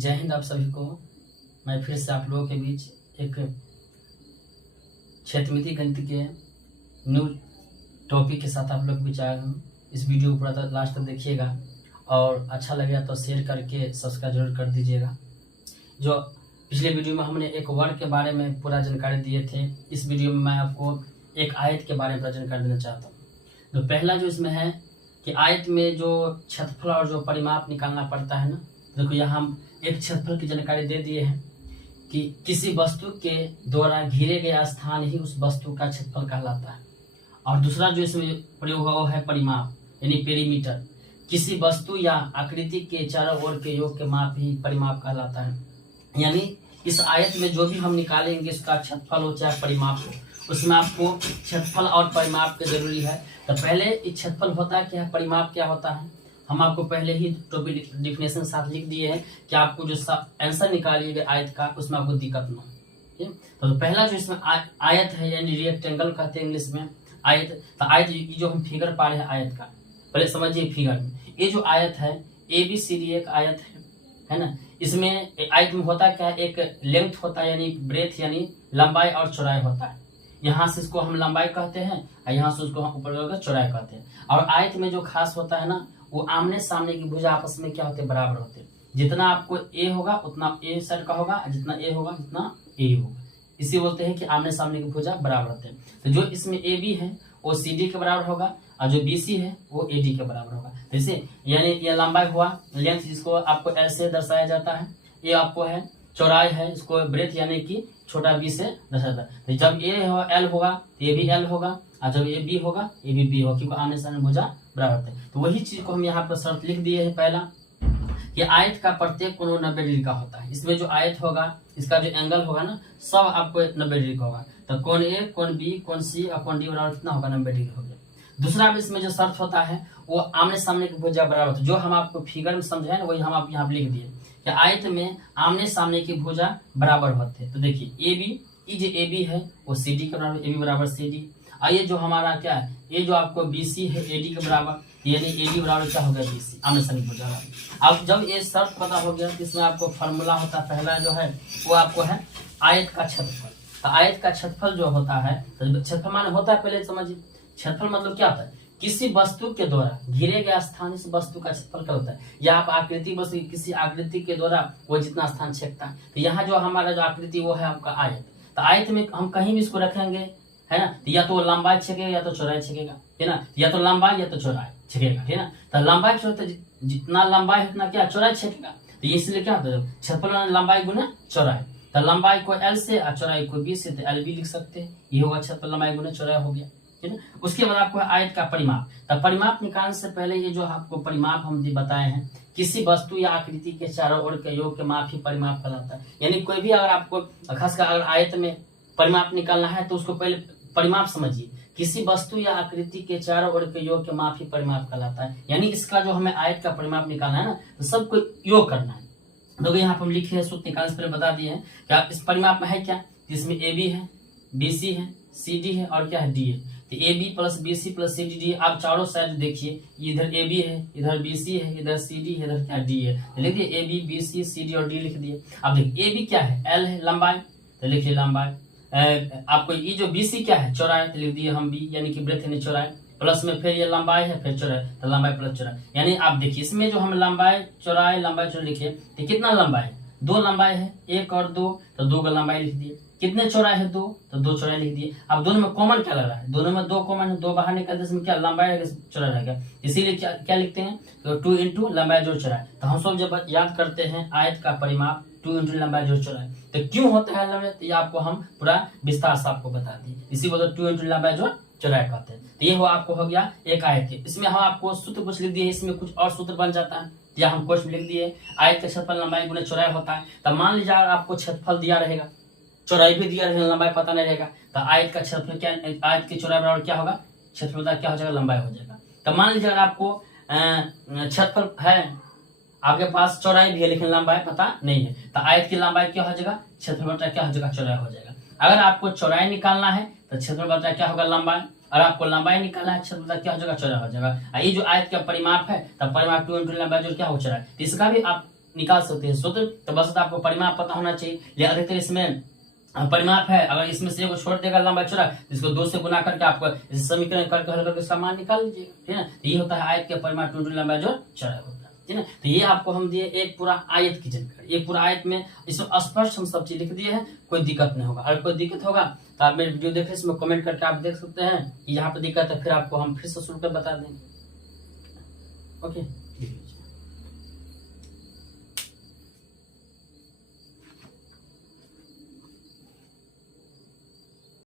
जय हिंद आप सभी को। मैं फिर से आप लोगों के बीच एक क्षेत्रमिति गणित के न्यू टॉपिक के साथ आप लोग के बीच आया हूँ। इस वीडियो को पूरा तक लास्ट तक देखिएगा और अच्छा लगेगा तो शेयर करके सब्सक्राइब जरूर कर दीजिएगा। जो पिछले वीडियो में हमने एक वर्ग के बारे में पूरा जानकारी दिए थे, इस वीडियो में मैं आपको एक आयत के बारे में पूरा जानकारी देना चाहता हूँ। तो पहला जो इसमें है कि आयत में जो क्षेत्रफल और जो परिमाप निकालना पड़ता है ना, देखो यहाँ हम एक क्षेत्रफल की जानकारी दे दिए हैं कि किसी वस्तु के द्वारा घिरे गया स्थान ही उस वस्तु का क्षेत्रफल कहलाता है। और दूसरा जो इसमें प्रयोग हुआ है परिमाप यानी पेरीमीटर, किसी वस्तु या आकृति के चारों ओर के योग के माप ही परिमाप कहलाता है। यानी इस आयत में जो भी हम निकालेंगे उसका क्षेत्रफल हो चाहे परिमाप हो, उसमें आपको क्षेत्रफल और परिमाप की जरूरी है। तो पहले क्षेत्रफल होता है क्या, परिमाप क्या होता है, हम आपको पहले ही टॉपिक डिफिनेशन साथ लिख दिए हैं कि आपको जो आंसर निकालिएगा आयत का उसमें आपको दिक्कत ना हो। तो पहला जो इसमें आयत है यानी रेक्टेंगल कहते हैं इंग्लिश में आयत। तो आयत जो हम फिगर पा रहे हैं आयत का, पहले समझिए फिगर में ये जो आयत है ABCD एक आयत है ना। इसमें आयत में होता क्या है, एक लेंथ होता है यानी ब्रेथ यानी लंबाई और चौड़ाई होता है। यहाँ से इसको हम लंबाई कहते हैं और यहाँ से उसको हम ऊपर चौड़ाई कहते हैं। और आयत में जो खास होता है ना, वो आमने सामने की भुजा आपस में क्या होते हैं, बराबर होते हैं। जितना आपको A होगा उतना A साइड का होगा, जितना A होगा उतना A होगा। इसी बोलते हैं कि आमने सामने की भुजा बराबर होते हैं। तो जो इसमें AB है वो CD के बराबर होगा और जो BC है वो AD के बराबर होगा। जैसे यानी ये लंबाई हुआ लेंथ, जिसको आपको L से दर्शाया जाता है। ये आपको है चौड़ाई है, इसको ब्रेथ यानी कि छोटा B से दर्शाता है। तो जब L होगा तो ये भी L होगा और जब ये B होगा ये भी B होगा, क्योंकि आमने सामने भुजा बराबर होते हैं। तो वही चीज को हम यहाँ पर शर्त लिख दिए है पहला कि आयत का प्रत्येक कोण 90 डिग्री का होता है। इसमें जो आयत होगा इसका जो एंगल होगा ना सब आपको 90 डिग्री का होगा। तो कोण A, कोण B, कोण C और कोण D बराबर कितना होगा, 90 डिग्री हो गया। दूसरा इसमें जो शर्त होता है वो आमने सामने की भुजा बराबर होता है। जो हम आपको फिगर में समझाए ना वही हम आप यहाँ लिख दिए कि आयत में आमने सामने की भुजा बराबर होते हैं। तो देखिए ये जो AB है वो CD के बराबर, AB बराबर CD। और ये जो हमारा क्या है, ये जो आपको BC है AD के बराबर, यानी AD बराबर क्या हो गया BC, आमने सामने की भुजा बराबर। अब जब ये शर्त पता हो गया तो इसमें आपको फॉर्मूला होता है, पहला जो है वो आपको है आयत का क्षेत्रफल। तो आयत का क्षेत्रफल जो होता है, तो क्षेत्रफल माने होता है, पहले समझिए क्षेत्रफल मतलब क्या होता है, किसी वस्तु के द्वारा घिरे गया स्थान इस वस्तु का क्षेत्रफल क्या होता है। या आप आकृति वस्तु किसी आकृति के द्वारा वो जितना स्थान छेदता है। तो यहाँ जो हमारा जो आकृति वो है आपका आयत। तो आयत में हम कहीं भी इसको रखेंगे है ना, तो या तो लंबाई छेकेगा या तो चौड़ाई छेकेगा, है ना, या तो लंबाई या तो चौड़ाई छेकेगा, है ना। तो लंबाई जितना लंबाई उतना क्या चौड़ाई छेकेगा। तो इसलिए क्या होता है क्षेत्रफल लंबाई गुना चौड़ाई। तो लंबाई को L से और चौड़ाई को B से, तो LB लिख सकते हैं। ये होगा क्षेत्रफल लंबाई गुना चौड़ाई हो गया, है ना। उसके बाद आपको आयत का परिमाप। तो परिमाप निकालने से पहले ये जो आपको परिमाप हम बताए हैं, किसी वस्तु या आकृति के चारों ओर के योग के माप ही परिमाप कहलाता है। यानी कोई भी अगर आपको खासकर अगर आयत में परिमाप निकालना है तो उसको पहले परिमाप समझिए, किसी वस्तु या आकृति के चारों ओर के योग के माप ही परिमाप कहलाता है। यानी इसका जो हमें आयत का परिमाप निकालना है ना, तो सबको योग करना है। तो यहाँ पर हम लिखे हैं सूत्र निकालने से पहले बता दिए हैं क्या इस परिमाप में है क्या, इसमें AB है, BC है, CD है और क्या है D है। तो AB plus BC plus CD D। आप चारों साइड देखिए, इधर AB है, इधर BC है, इधर CD है, इधर क्या D है। तो लिख दिए AB BC CD और D लिख दिए। अब देखिए AB क्या है, L है लंबाई, तो लिखिए लंबाई। आपको ये जो BC क्या है, चौड़ाई, तो लिख दिए हम B यानी कि ब्रेथ यानी चौड़ाई, प्लस में फिर ये लंबाई है फिर चौड़ाई, तो लंबाई प्लस चौड़ाई। यानी आप देखिए इसमें जो हम लंबाई चौड़ाई लिखे तो कितना लंबाई है, 2 लंबाई है, 1 और 2, तो 2 का लंबाई लिख दिए। कितने चौड़ाई है 2, तो 2 चौड़ाई लिख दिए। अब दोनों में कॉमन क्या लग रहा है, दोनों में 2 कॉमन है, 2 बाहर निकलते इसमें क्या लंबाई चौड़ाई रहेगा, इसीलिए क्या लिखते हैं तो 2 इंटू लंबाई जोड़ चौड़ाई। तो हम सब जब याद करते हैं आयत का परिमाप 2 इंटू लंबाई जोड़ चौड़ाई, तो क्यों होता है लंबाई, तो ये आपको हम पूरा विस्तार से आपको बता दिए। इसी वजह 2 इंटू लंबाई जोड़ चौड़ाई कहते हैं। तो ये हो आपको हो गया एक आयत के। इसमें हम आपको सूत्र कुछ लिख दिए, इसमें कुछ और सूत्र बन जाता है या हम कुछ लिख दिए। आयत का क्षेत्रफल लंबाई गुना चौड़ाई होता है। तो मान लीजिए आपको क्षेत्रफल दिया रहेगा, चौड़ाई भी दिया रहेगा, लंबाई पता नहीं रहेगा, तो आयत का क्षेत्रफल क्या, आयत की चौड़ाई बराबर क्या होगा, क्षेत्रफल क्या हो जाएगा, लंबाई हो जाएगा। तो मान लीजिए अगर आपको क्षेत्रफल है, आपके पास चौड़ाई भी है लेकिन लंबाई पता नहीं है, तो आयत की लंबाई क्या हो जाएगा, क्षेत्रफल क्या हो जाएगा, चौड़ाई हो जाएगा। अगर आपको चौड़ाई निकालना है तो क्षेत्रफल क्या होगा, लंबाई, और आपको लंबाई निकालना है क्षेत्रफल क्या हो जाएगा, चौड़ाई हो जाएगा। ये जो आयत का परिमाप है, तब परिमाप 2 इंटू लंबाई जो क्या हो चौड़ाई, इसका भी आप निकाल सकते हैं सूत्र। तो बस आपको परिमाप पता होना चाहिए। या अधिकतर इसमें परिमाप है, अगर इसमें से एगो छोड़ देगा लंबा चौड़ा, जिसको 2 से गुना करके आपको इस समीकरण करके हल करके इसका मान निकाल लीजिएगा, ठीक है। तो ये होता है आयत के परिमाप, टू लंबा जोड़ चौड़ा होता है, ठीक है। तो ये आपको हम दिए एक पूरा आयत की जानकारी। एक पूरा आयत में इसमें स्पष्ट हम सब चीज लिख दिए हैं, कोई दिक्कत नहीं होगा। अगर कोई दिक्कत होगा तो आप मेरे वीडियो देखें, इसमें कमेंट करके आप देख सकते हैं कि यहाँ पे दिक्कत है, फिर आपको हम फिर से शुरू कर बता देंगे। ओके।